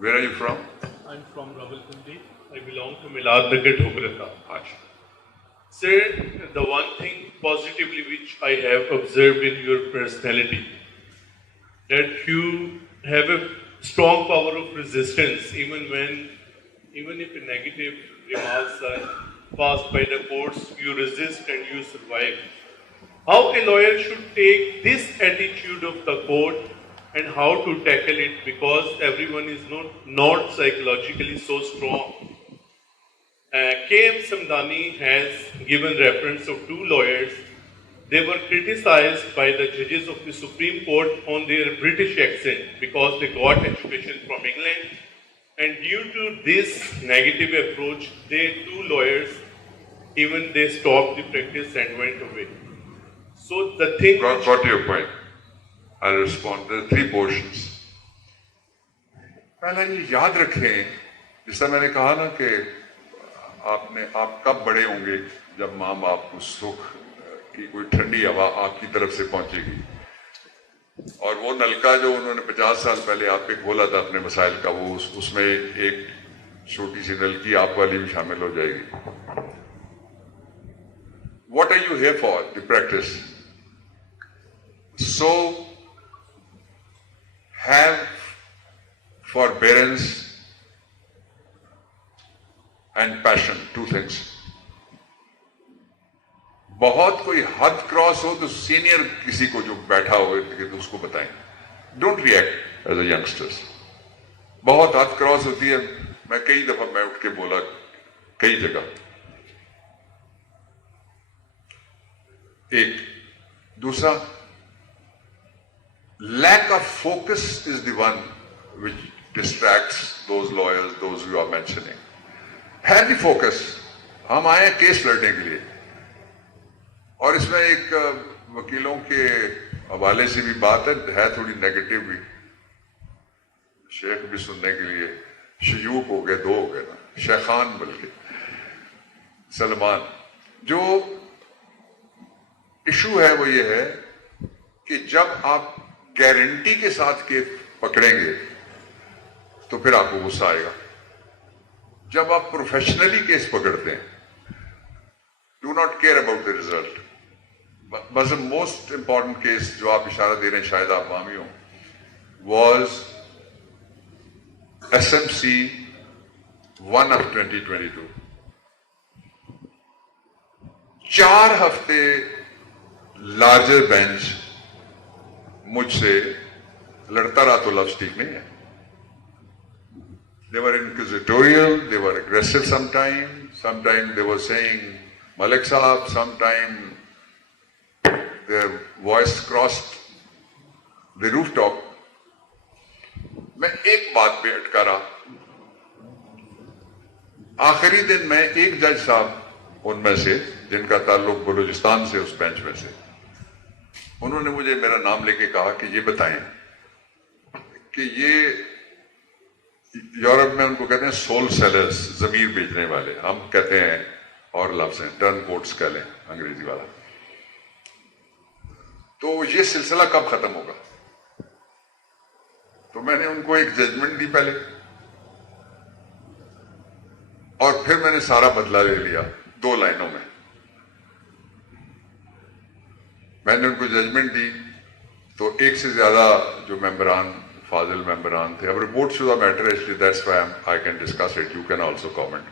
Where are you from? I'm from Rawalpindi. I belong to Miladnagar Dhokrata. Sir, the one thing positively which I have observed in your personality, that you have a strong power of resistance even if a negative remarks are passed by the courts, you resist and you survive. How a lawyer should take this attitude of the court and how to tackle it, because everyone is not psychologically so strong. K.M. Samdani has given reference of 2 lawyers. They were criticized by the judges of the Supreme Court on their British accent because they got education from England, and due to this negative approach, they 2 lawyers, even they stopped the practice and went away. So the thing got your point. I'll respond. There are 3 portions. پہلا یہ یاد رکھیں, جس طرح میں نے کہا نا کہ آپ کب بڑے ہوں گے, جب ماں باپ کو سکھ کی کوئی ٹھنڈی ہوا آپ کی طرف سے پہنچے گی, اور وہ نلکا جو انہوں نے 50 سال پہلے آپ پہ کھولا تھا اپنے مسائل کا, وہ اس میں ایک چھوٹی سی نلکی آپ والی بھی شامل ہو جائے گی. What are you here for? The practice. So have forbearance and passion, 2 things. بہت کوئی حد کراس ہو تو سینئر کسی کو جو بیٹھا ہوئے تو اس کو بتائیں. Don't react as a یگسٹرس. بہت حد کراس ہوتی ہے. میں کئی دفعہ میں اٹھ کے بولا کئی جگہ. ایک دوسرا, lack of focus is the one which distracts those lawyers, those who are mentioning. Have the focus. ہم آئے ہیں کیس لڑنے کے لیے, اور اس میں ایک وکیلوں کے حوالے سے بھی بات ہے تھوڑی نیگیٹو بھی. شیخ بھی سننے کے لیے شیوخ ہو گئے, 2 ہو گئے نا, شیخان بلکہ سلمان. جو ایشو ہے وہ یہ ہے کہ جب آپ گارنٹی کے ساتھ کیس پکڑیں گے تو پھر آپ کو غصہ آئے گا. جب آپ پروفیشنلی کیس پکڑتے ہیں, do not care about the result. بس موسٹ امپورٹنٹ کیس جو آپ اشارہ دے رہے ہیں, شاید آپ معامی ہوں, واز SMC 1 of 2022. 4 ہفتے لارجر بینچ مجھ سے لڑتا رہا تو لفظ ٹھیک نہیں ہے. They were inquisitorial, they were aggressive sometimes they were saying Malik Sahab, sometimes their voice crossed the rooftop. میں ایک بات پہ اٹکا رہا. آخری دن میں ایک جج صاحب ان میں سے جن کا تعلق بلوچستان سے, اس بینچ میں سے, انہوں نے مجھے میرا نام لے کے کہا کہ یہ بتائیں کہ یہ یورپ میں ان کو کہتے ہیں سول سیلرز, ضمیر بیچنے والے, ہم کہتے ہیں اور لفظ ہیں ٹرن کوٹس کہہ لیں انگریزی والا. تو یہ سلسلہ کب ختم ہوگا؟ تو میں نے ان کو ایک ججمنٹ دی پہلے, اور پھر میں نے سارا بدلہ لے لیا 2 لائنوں میں. میں نے ان کو ججمنٹ دی تو ایک سے زیادہ جو ممبران, فاضل ممبران تھے, اب رپورٹ شدہ میٹر ہے اس لیے that's why I can discuss it, you can also comment.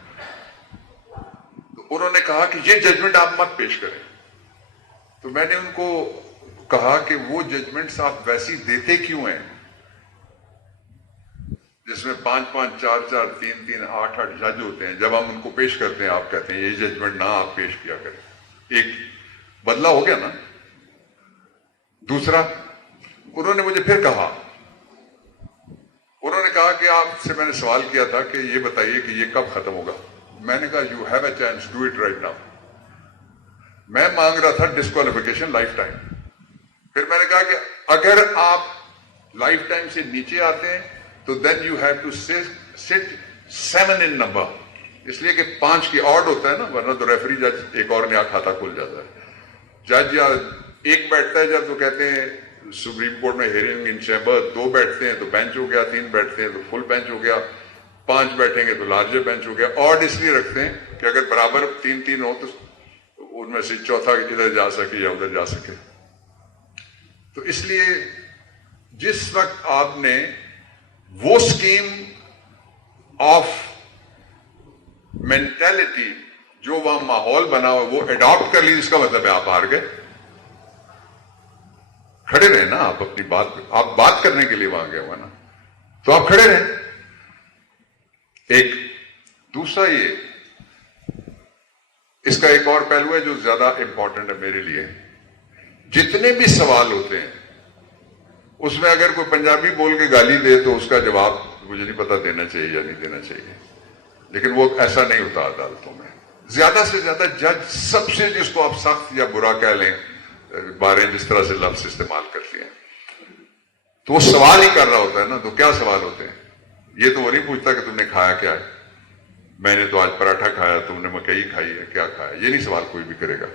تو انہوں نے کہا کہ یہ ججمنٹ آپ مت پیش کریں. تو میں نے ان کو کہا کہ وہ ججمنٹس آپ ویسی دیتے کیوں ہیں جس میں 5-5, 4-4, 3-3, 8-8 جج ہوتے ہیں؟ جب ہم ان کو پیش کرتے ہیں آپ کہتے ہیں یہ ججمنٹ نہ آپ پیش کیا کریں. ایک بدلہ ہو گیا نا. دوسرا, انہوں نے مجھے پھر کہا, انہوں نے کہا کہ آپ سے میں نے سوال کیا تھا کہ یہ بتائیے کہ یہ کب ختم ہوگا. میں نے کہا you have a chance, do it right now. میں مانگ رہا تھا ڈسکوالیفیکیشن لائف ٹائم. پھر میں نے کہا کہ اگر آپ لائف ٹائم سے نیچے آتے ہیں تو then you have to sit 7 in number, اس لیے کہ 5 کی آڈ ہوتا ہے نا, ورنہ تو ریفری جج ایک اور نیا کھاتا کھل جاتا ہے. جج یا ایک بیٹھتا ہے جب تو کہتے ہیں سپریم کورٹ میں ہیئرنگ ان چیمبر, 2 بیٹھتے ہیں تو بینچ ہو گیا, 3 بیٹھتے ہیں تو فل بینچ ہو گیا, 5 بیٹھیں گے تو لارجر بینچ ہو گیا. آڈ اس لیے رکھتے ہیں کہ اگر برابر 3-3 ہو تو ان میں سے چوتھا ادھر جا سکے یا ادھر جا سکے. تو اس لیے جس وقت آپ نے وہ اسکیم آف مینٹلٹی جو وہاں ماحول بنا ہوا وہ اڈاپٹ کر لی, اس کا مطلب ہے آپ ہار گئے. کھڑے رہے نا آپ اپنی بات پہ, آپ بات کرنے کے لیے وہاں گئے ہوا نا, تو آپ کھڑے رہے. ایک دوسرا یہ, اس کا ایک اور پہلو ہے جو زیادہ امپورٹنٹ ہے میرے لیے. جتنے بھی سوال ہوتے ہیں اس میں اگر کوئی پنجابی بول کے گالی دے تو اس کا جواب مجھے نہیں پتا دینا چاہیے یا نہیں دینا چاہیے, لیکن وہ ایسا نہیں ہوتا عدالتوں میں. زیادہ سے زیادہ جج سب سے جس کو آپ سخت یا برا کہہ لیں, بارے جس طرح سے لفظ استعمال کرتے ہیں, تو وہ سوال ہی کر رہا ہوتا ہے نا. تو کیا سوال ہوتے ہیں؟ یہ تو وہ نہیں پوچھتا کہ تم نے کھایا کیا ہے, میں نے تو آج پراٹھا کھایا, تم نے مکئی کھائی ہے, کیا کھایا, یہ نہیں سوال کوئی بھی کرے گا.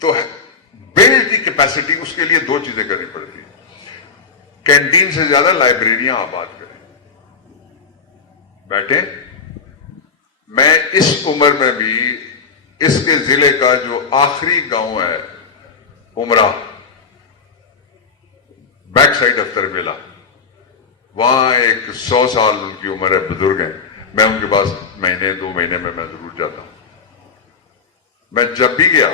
تو بلڈ دی کیپیسٹی, اس کے لیے 2 چیزیں کرنی پڑتی ہیں. کینٹین سے زیادہ لائبریریاں آباد کریں. بیٹھے, میں اس عمر میں بھی اس کے ضلع کا جو آخری گاؤں ہے عمرہ, بیک سائڈ آف تربیلا, وہاں ایک 100 سال ان کی عمر ہے, بزرگ ہیں. میں ان کے پاس مہینے 2 مہینے میں ضرور جاتا ہوں. میں جب بھی گیا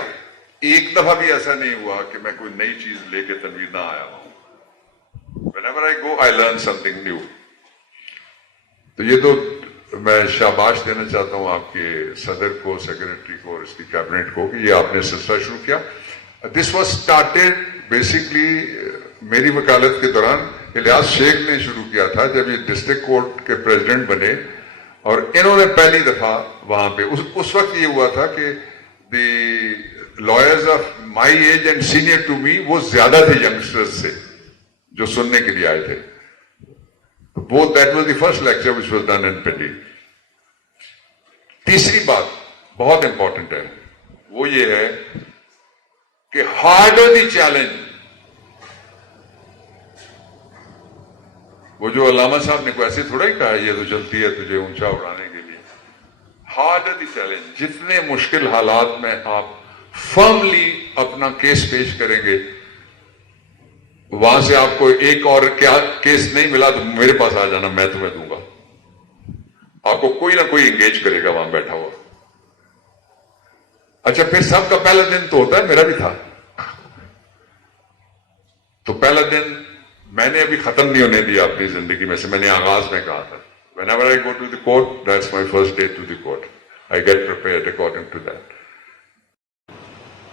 ایک دفعہ بھی ایسا نہیں ہوا کہ میں کوئی نئی چیز لے کے تنویر نہ آیا ہوں. Whenever I go, I learn something new. تو یہ تو میں شاباش دینا چاہتا ہوں آپ کے صدر کو, سیکرٹری کو اور اس کی کیبنٹ کو کہ یہ آپ نے سلسلہ شروع کیا. دس واز اسٹارٹیڈ بیسکلی میری وکالت کے دوران الیاس شیخ نے شروع کیا تھا جب یہ ڈسٹرکٹ کورٹ کے پریزیڈنٹ بنے, اور انہوں نے پہلی دفعہ وہاں پہ اس وقت یہ ہوا تھا کہ the lawyers of my age and senior to me وہ زیادہ تھے ینگسٹرز سے جو سننے کے لیے آئے تھے. That was the first lecture which was done in Pindi. تیسری بات بہت امپورٹنٹ ہے, وہ یہ ہے کہ harder the challenge. وہ جو علامہ صاحب نے کوئی ایسے تھوڑا ہی کہا یہ تو چلتی ہے تجھے اونچا اڑانے کے لیے. harder the challenge. جتنے مشکل حالات میں آپ فرملی اپنا کیس پیش کریں گے, وہاں سے آپ کو ایک اور کیا کیس نہیں ملا تو میرے پاس آ جانا, میں تمہیں دوں گا. آپ کو کوئی نہ کوئی انگیج کرے گا وہاں بیٹھا ہوا. اچھا پھر سب کا پہلا دن تو ہوتا ہے, میرا بھی تھا. تو پہلا دن میں نے ابھی ختم نہیں ہونے دیا اپنی زندگی میں سے. میں نے آغاز میں کہا تھا whenever I go to the court, that's my first day to the court. I get prepared according to that.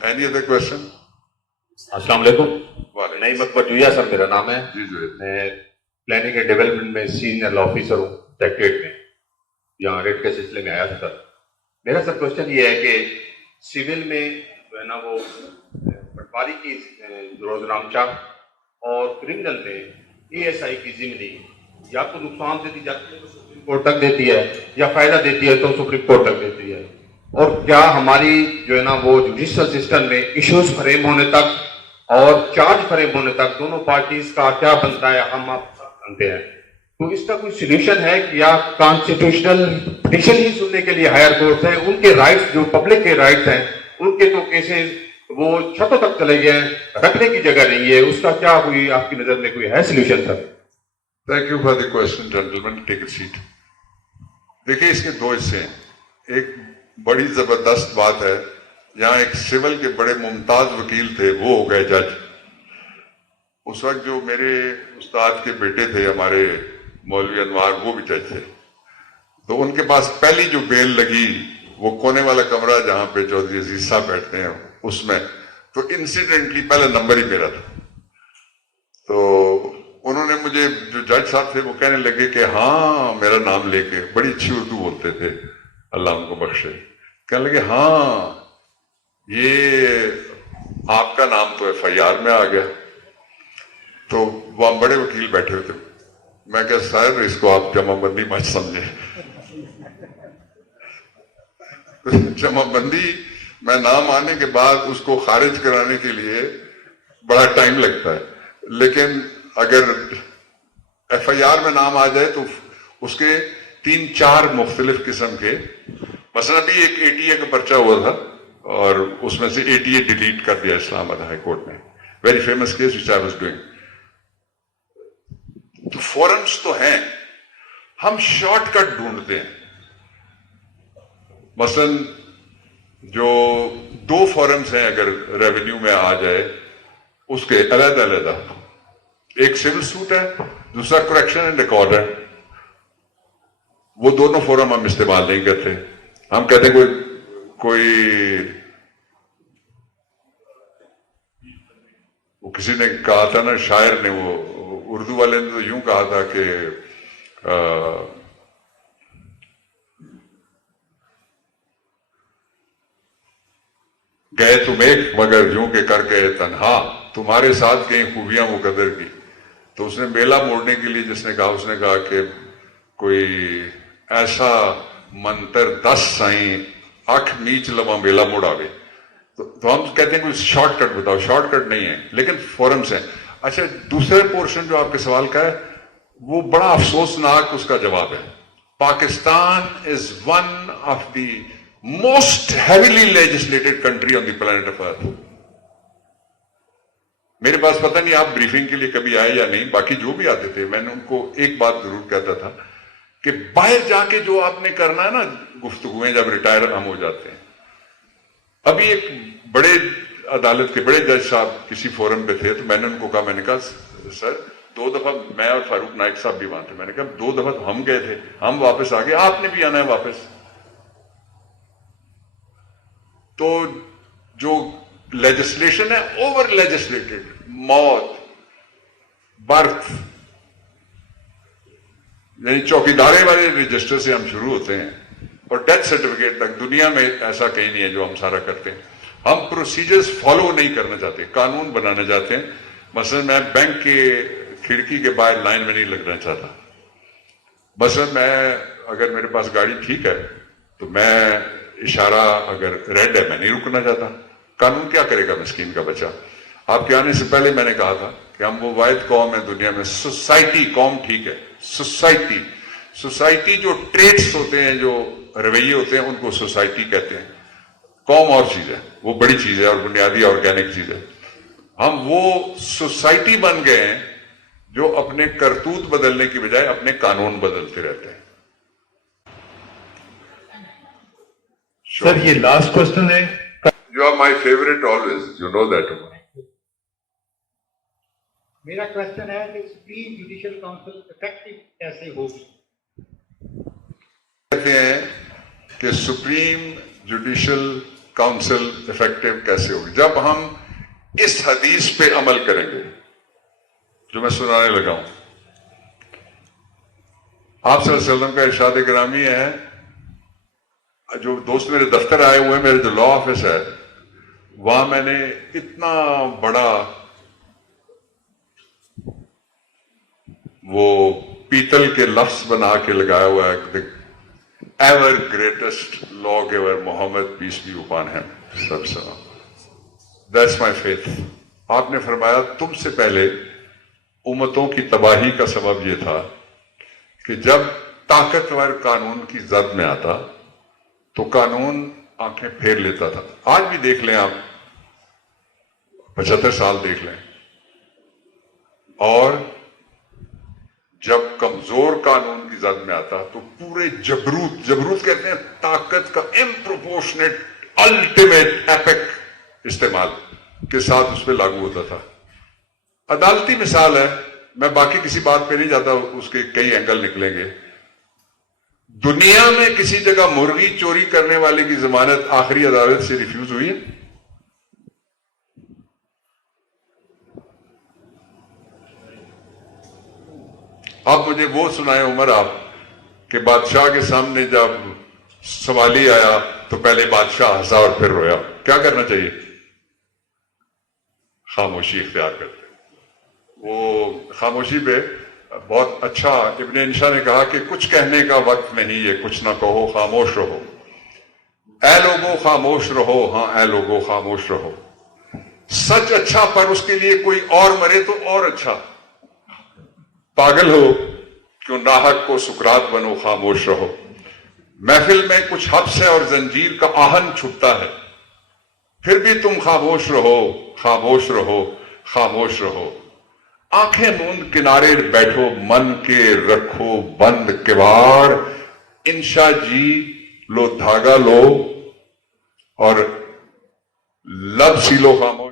Any other question? السلام علیکم. وعلیکم. نئی مکبر جویا سر میرا نام ہے. جی جی. میں پلاننگ اینڈ ڈیولپمنٹ میں سینئر آفیسر ہوں ڈائریکٹریٹ میں. یہاں ریٹ کے سلسلے میں آیا تھا سر. میرا سر کوشچن یہ ہے کہ سول میں جو ہے نا وہ پٹواری کی روز نامچہ اور کرمنل میں ESI کی ضمنی یا تو نقصان دیتی جاتی ہے تو سپریم کورٹ تک دیتی ہے, یا فائدہ دیتی ہے تو سپریم کورٹ تک دیتی ہے. اور کیا ہماری جو ہے نا وہ جوڈیشل سسٹم میں ایشوز فریم ہونے تک اور چارج فریم ہونے تک دونوں پارٹیز کا کیا بنتا ہے, ہم آپ جانتے ہیں. تو اس کا کوئی سولوشن ہے کہ یا کانسٹیٹیوشنل پٹیشن ہی سننے کے لیے ہائر کورٹس ہیں, ان کے رائٹس جو پبلک کے رائٹس ہیں ان کے تو کیسز وہ چھتوں تک چلے گئے ہیں, رکھنے کی جگہ نہیں ہے. اس کا کیا کوئی آپ کی نظر میں کوئی ہے solution sir? Thank you for the question, gentlemen. Take a seat. دیکھیے اس کے دو حصے ہیں. ایک بڑی زبردست بات ہے, یہاں ایک سول کے بڑے ممتاز وکیل تھے, وہ ہو گئے جج. اس وقت جو میرے استاد کے بیٹے تھے ہمارے مولوی انوار, وہ بھی جج تھے. تو ان کے پاس پہلی جو بیل لگی وہ کونے والا کمرہ جہاں پہ چودھری عزیز صاحب بیٹھتے ہیں اس میں, تو انسیڈنٹلی پہلا نمبر ہی میرا تھا. تو انہوں نے مجھے, جو جج صاحب تھے وہ کہنے لگے کہ ہاں, میرا نام لے کے, بڑی اچھی اردو بولتے تھے, اللہ ان کو بخشے, کہنے لگے ہاں یہ آپ کا نام تو FIR میں آ گیا. تو وہاں بڑے وکیل بیٹھے ہوئے تھے. میں کہ سر اس کو آپ جمع بندی مت سمجھے. جمع بندی میں نام آنے کے بعد اس کو خارج کرانے کے لیے بڑا ٹائم لگتا ہے, لیکن اگر FIR میں نام آ جائے تو اس کے 3-4 مختلف قسم کے, مثلا ابھی ایک ATA کا پرچہ ہوا تھا اور اس میں سے ATA ڈیلیٹ کر دیا اسلام آباد ہائی کورٹ نے. Very famous case which I was doing. تو فورمز تو ہیں, ہم شارٹ کٹ ڈھونڈتے ہیں. مثلا جو 2 فورمز ہیں اگر ریونیو میں آ جائے اس کے علیحدہ علیحدہ, ایک سول سوٹ ہے, دوسرا کریکشن اینڈ ریکارڈ ہے. وہ دونوں فورم ہم استعمال نہیں کرتے. ہم کہتے ہیں کوئی وہ کسی نے کہا تھا نا, شاعر نے, وہ اردو والے نے تو یوں کہا تھا کہ گئے تم ایک مگر یوں کہ کر گئے تنہا, تمہارے ساتھ گئی خوبیاں مقدر کی. تو اس نے میلہ موڑنے کے لیے جس نے کہا کہ کوئی ایسا منتر 10 سائیں اکھ نیچ لما میلہ موڑاوے. تو ہم کہتے ہیں کوئی شارٹ کٹ بتاؤ. شارٹ کٹ نہیں ہے لیکن فورمز ہیں. اچھا دوسرے پورشن جو آپ کے سوال کا ہے وہ بڑا افسوسناک اس کا جواب ہے. Pakistan is one of the most heavily legislated country on the planet of earth. میرے پاس پتہ نہیں آپ بریفنگ کے لیے کبھی آئے یا نہیں, باقی جو بھی آتے تھے میں نے ان کو ایک بات ضرور کہتا تھا کہ باہر جا کے جو آپ نے کرنا ہے نا گفتگویں, جب ریٹائر ہم ہو جاتے ہیں. ابھی ایک بڑے عدالت کے بڑے جج صاحب کسی فورم پہ تھے, تو میں نے ان کو کہا, میں نے کہا سر 2 دفعہ میں اور فاروق نائک صاحب بھی وہاں تھے, میں نے کہا 2 دفعہ تو ہم گئے تھے, ہم واپس آ گئے, آپ نے بھی آنا ہے واپس. تو جو لیجسلیشن ہے اوور لیجسلیٹڈ, موت, برتھ, یعنی چوکیدارے والے رجسٹر سے ہم شروع ہوتے ہیں اور ڈیتھ سرٹیفکیٹ تک. دنیا میں ایسا کہیں نہیں ہے جو ہم سارا کرتے ہیں. ہم پروسیجرز فالو نہیں کرنا چاہتے, قانون بنانا چاہتے ہیں. مثلا میں بینک کے کھڑکی کے باہر لائن میں نہیں لگنا چاہتا. مثلا میں اگر میرے پاس گاڑی ٹھیک ہے تو میں اشارہ اگر ریڈ ہے میں نہیں رکنا چاہتا. قانون کیا کرے گا مسکین کا بچہ؟ آپ کے آنے سے پہلے میں نے کہا تھا کہ ہم وہ واحد قوم ہے دنیا میں، سوسائٹی، قوم ٹھیک ہے، سوسائٹی جو ٹریٹس ہوتے ہیں، جو رویے ہوتے ہیں، ان کو سوسائٹی کہتے ہیں. قوم اور چیز ہے، وہ بڑی چیز ہے اور بنیادی آرگینک چیز ہے. ہم وہ سوسائٹی بن گئے ہیں جو اپنے کرتوت بدلنے کی بجائے اپنے قانون بدلتے رہتے ہیں. سر یہ لاسٹ کوشچن ہے. You are my favorite always, you know that. میرا کوشچن ہے کہ سپریم جوڈیشل کاؤنسل افیکٹو کیسے ہوگی؟ کہتے ہیں کہ سپریم جوڈیشل کاؤنسل افیکٹو کیسے ہوگی؟ جب ہم اس حدیث پہ عمل کریں گے جو میں سنانے لگا ہوں. آپ صلی اللہ علیہ وسلم کا ارشاد گرامی ہے، جو دوست میرے دفتر آئے ہوئے ہیں، میرے جو لا آفس ہے وہاں میں نے اتنا بڑا وہ پیتل کے لفظ بنا کے لگایا ہوا ہے، ever greatest law giver Muhammad peace be upon ہم سب سلام. That's my faith. آپ نے فرمایا تم سے پہلے امتوں کی تباہی کا سبب یہ تھا کہ جب طاقتور قانون کی زد میں آتا تو قانون آنکھیں پھیر لیتا تھا. آج بھی دیکھ لیں آپ، 75 سال دیکھ لیں، اور جب کمزور قانون کی زد میں آتا تو پورے جبروت کہتے ہیں طاقت کا امپروپورشنیٹ الٹیمیٹ ایپک استعمال کے ساتھ اس پہ لاگو ہوتا تھا. عدالتی مثال ہے، میں باقی کسی بات پہ نہیں جاتا، اس کے کئی اینگل نکلیں گے. دنیا میں کسی جگہ مرغی چوری کرنے والے کی ضمانت آخری عدالت سے ریفیوز ہوئی ہے؟ آپ مجھے وہ سنائیں عمر آپ کہ بادشاہ کے سامنے جب سوالی آیا تو پہلے بادشاہ ہنسا اور پھر رویا. کیا کرنا چاہیے؟ خاموشی اختیار کرتے. وہ خاموشی پہ بہت اچھا ابن انشا نے کہا کہ کچھ کہنے کا وقت نہیں ہے، کچھ نہ کہو، خاموش رہو. اے لوگوں خاموش رہو، ہاں اے لوگوں خاموش رہو. سچ اچھا، پر اس کے لیے کوئی اور مرے تو اور اچھا. پاگل ہو کیوں ناحق کو سکرات بنو، خاموش رہو. محفل میں کچھ حبس ہے اور زنجیر کا آہن چھپتا ہے، پھر بھی تم خاموش رہو، خاموش رہو، خاموش رہو. آنکھیں موند کنارے بیٹھو، من کے رکھو بند کباڑ. انشا جی لو دھاگا لو اور لب سی لو خاموش.